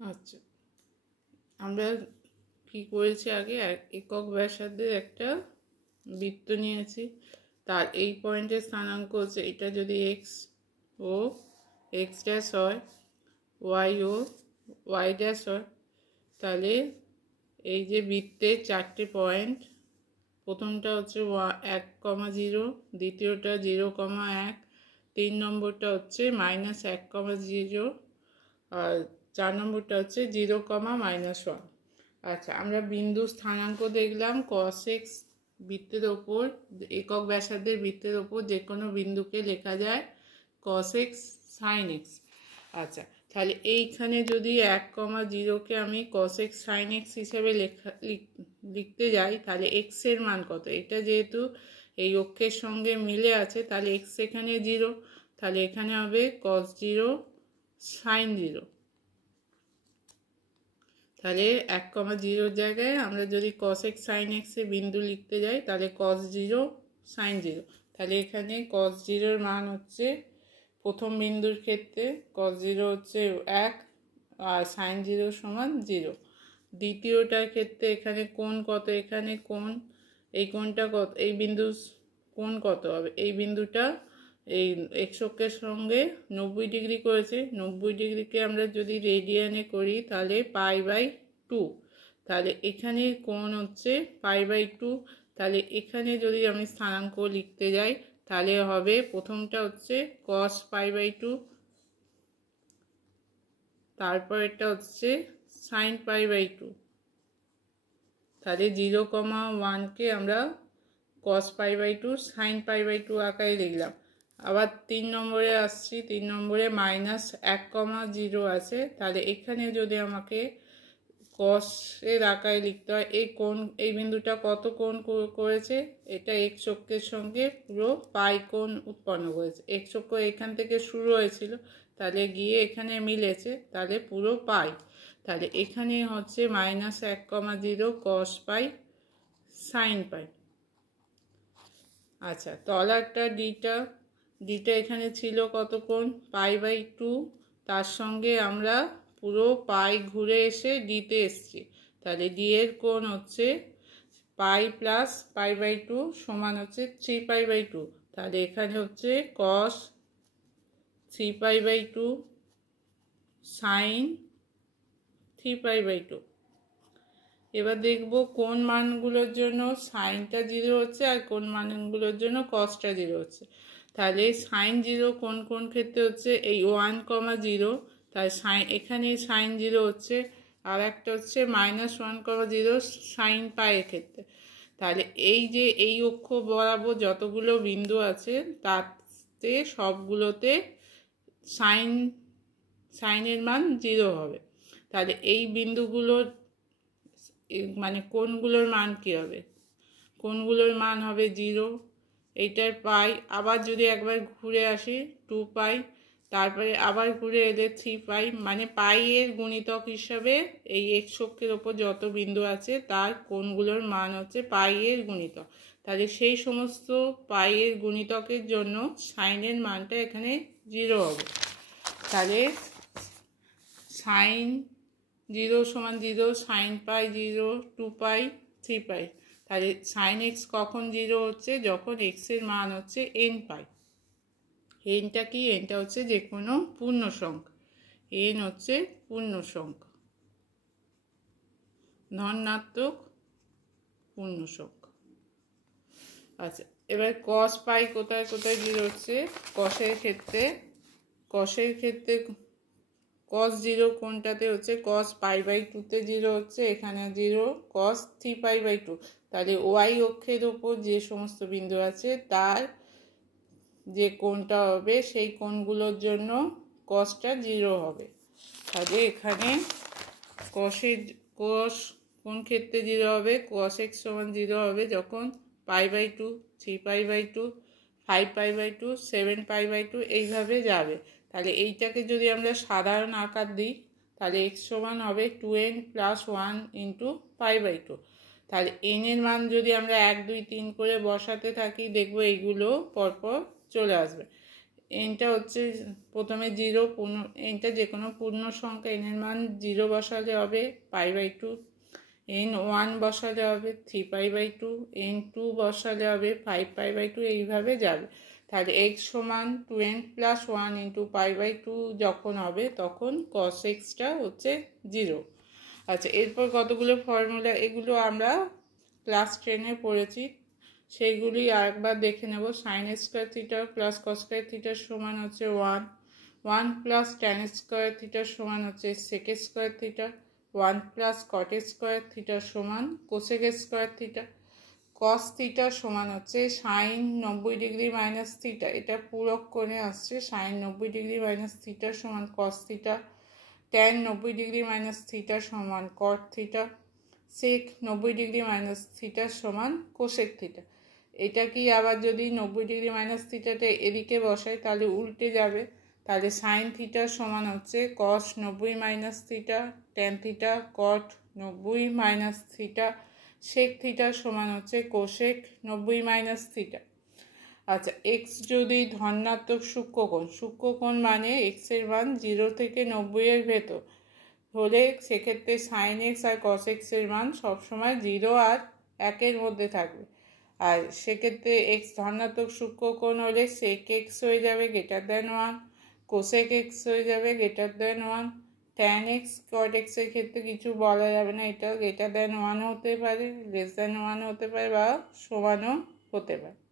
আচ্ছা, আমরা কি করেছি আগে একক ব্যাসার্ধের একটা বৃত্ত নিয়েছি, তার এই পয়েন্টের স্থানাঙ্ক হচ্ছে এটা যদি এক্স ও এক্স ড্যাশ হয়, ওয়াই ও ওয়াই ড্যাশ হয়, তাহলে এই যে বৃত্তের চারটে পয়েন্ট, প্রথমটা হচ্ছে 1,0, দ্বিতীয়টা 0,1, 3 নম্বরটা হচ্ছে -1,0, আর 4 নম্বরটা হচ্ছে 0,-1। আচ্ছা, আমরা বিন্দু স্থানাঙ্ক দেখলাম cos x বৃত্তের ওপর, একক ব্যাসার্ধের বৃত্তের ওপর যে কোনো বিন্দুকে লেখা যায় cos x sin x। আচ্ছা, তাহলে এইখানে যদি 1,0কে আমি cos x sin x হিসেবে লিখতে যাই, তাহলে x এর মান কত? এটা যেহেতু এই অক্ষের সঙ্গে মিলে আছে, তাহলে x এখানে 0, তাহলে এখানে হবে cos 0 sin 0। তাহলে 1,0 জায়গায় আমরা যদি cos x sin x এ বিন্দু লিখতে যাই, তাহলে cos 0 sin 0। তাহলে এখানে cos 0 মান হচ্ছে প্রথম বিন্দুর ক্ষেত্রে cos 0 হচ্ছে 1 আর sin 0 সমান 0। দ্বিতীয়টার ক্ষেত্রে এখানে কোণ কত? এখানে কোণ, এই কোণটা কত? এই বিন্দু কোণ কত হবে? এই বিন্দুটা এই এক্স অক্ষের সঙ্গে 90 ডিগ্রি করেছে। 90 ডিগ্রিকে আমরা যদি রেডিয়ানে করি তাহলে π/2। তাহলে এখানে কোণ হচ্ছে π/2। তাহলে এখানে যদি আমি স্থানাঙ্ক লিখতে যাই, তাহলে হবে প্রথমটা হচ্ছে cos π/2, তারপর এটা হচ্ছে sin π/2। তাহলে 0,1কে আমরা cos π/2 sin π/2 আকারে লিখলাম। আবার 3 নম্বরে আসছি, 3 নম্বরে -1,0 আছে, তাহলে এখানে যদি আমাকে cos এর আকারে লিখতে হয়, এই বিন্দুটা কত কোণ করেছে? এটা x অক্ষের সঙ্গে পুরো পাই কোণ উৎপন্ন করেছে। x অক্ষ এখান থেকে শুরু হয়েছিল, তাহলে গিয়ে এখানে মিলেছে, তাহলে পুরো পাই। তাহলে এখানে হচ্ছে -1,0 cos পাই sin পাই। আচ্ছা, তলারটা ডিটা এখানে ছিল কত কোণ? π/2, তার সঙ্গে আমরা পুরো পাই ঘুরে এসে ডিতে এসছি, তাহলে ডি এর কোণ হচ্ছে পাই প্লাস π/2 সমান হচ্ছে 3π/2। তাহলে এখানে হচ্ছে cos 3π/2 sin 3π/2। এবার দেখব কোন মানগুলোর জন্য সাইনটা 0 হচ্ছে আর কোন মানগুলোর জন্য কসটা 0 হচ্ছে। তাহলে সাইন 0 কোন কোন ক্ষেত্রে হচ্ছে? এই 1,0, তাই এখানে সাইন 0 হচ্ছে, আর একটা হচ্ছে -1,0 সাইন পায়ের ক্ষেত্রে। তাহলে এই যে এই অক্ষ বরাবর যতগুলো বিন্দু আছে তাতে সবগুলোতে সাইনের মান 0 হবে। তাহলে এই বিন্দুগুলোর মানে কোণগুলোর মান কী হবে? কোণগুলোর মান হবে 0, এইটার পাই, আবার যদি একবার ঘুরে আসি 2π, তারপরে আবার ঘুরে এলে 3π, মানে পাই এর গুণিতক হিসাবে এই এক্স অক্ষের ওপর যত বিন্দু আছে তার কোণগুলোর মান হচ্ছে পাই এর গুণিতক। তাহলে সেই সমস্ত পাই এর গুণিতকের জন্য সাইনের মানটা এখানে 0 হবে। তাহলে সাইন 0 সমান 0, সাইন পাই 0, 2π, 3π। তাহলে সাইন এক্স কখন 0 হচ্ছে? যখন এক্স এর মান হচ্ছে n পাই। এনটা কি? এনটা হচ্ছে যে কোনো পূর্ণ সংখ্যা, এন হচ্ছে পূর্ণ সংখ্যা, ধনাত্মক পূর্ণ সংখ্যা। আচ্ছা, এবার cos পাই কোথায় কোথায় 0 হচ্ছে? কসের ক্ষেত্রে cos 0 কোনটাতে হচ্ছে? cos π/2 তে 0 হচ্ছে, এখানে 0 cos 3π/2। তাহলে ওয়াই অক্ষের ওপর যে সমস্ত বিন্দু আছে তার যে কোণটা হবে সেই কোণগুলোর জন্য cosটা 0 হবে। তাহলে এখানে cos কোন ক্ষেত্রে 0 হবে? cos x সমান 0 হবে যখন π/2, 3π/2, 5π/2, 7π/2 এইভাবে যাবে। তাহলে এইটাকে যদি আমরা সাধারণ আকার দিই, তাহলে x সমান হবে 2n + 1 × π/2। তাহলে n এর মান যদি আমরা 1, 2, 3 করে বসাতে থাকি, দেখবো এইগুলো পরপর চলে আসবে। এনটা হচ্ছে প্রথমে 0 পূর্ণ, এনটা যে কোনো পূর্ণ সংখ্যা, এনের মান 0 বসালে হবে π/2, n1 বসালে হবে 3π/2, n2 বসালে হবে 5π/2, এইভাবে যাবে। তাহলে x সমান 2n + 1 × π/2 যখন হবে তখন cos xটা হচ্ছে 0। আচ্ছা, এরপর কতগুলো ফর্মুলা, এগুলো আমরা ক্লাস 10-এ পড়েছি, সেইগুলি আরেকবার দেখে নেব। sin square theta plus cos square থিটার সমান হচ্ছে 1, 1 প্লাস tan স্কোয়ার থিটার সমান হচ্ছে sec square theta, 1 plus cot square থিটার সমান cosec square theta, cos theta সমান হচ্ছে sin 90 ডিগ্রি মাইনাস থিটা, এটা পূরক করে আসছে sin 90 ডিগ্রি মাইনাস থিটার সমান cos theta, tan 90 degree minus থিটার সমান cot theta, sec 90 degree minus থিটার সমান cosec থিটা। এটা কি আবার যদি 90 ডিগ্রি মাইনাস থিটাটা এদিকে বসাই তাহলে উল্টে যাবে, তাহলে সাইন থিটার সমান হচ্ছে cos 90 minus theta, tan theta cot 90 minus theta, sec থিটার সমান হচ্ছে cosec 90 মাইনাস থিটা। আচ্ছা, এক্স যদি ধনাত্মক সূক্ষ্মকোণ মানে এক্স এর মান 0 থেকে 90 এর ভেতর হলে সেক্ষেত্রে সাইন এক্স আর কস এক্স এর মান সবসময় 0 আর 1-এর মধ্যে থাকবে। আর সেক্ষেত্রে এক্স ধনাত্মক সূক্ষ্মকোণ হলে সেক এক্স হয়ে যাবে >1, কোসেক এক্স হয়ে যাবে >1, ট্যান এক্স কট এক্সের ক্ষেত্রে কিছু বলা যাবে না, এটা >1 হতে পারে, <1 হতে পারে বা সমানও হতে পারে।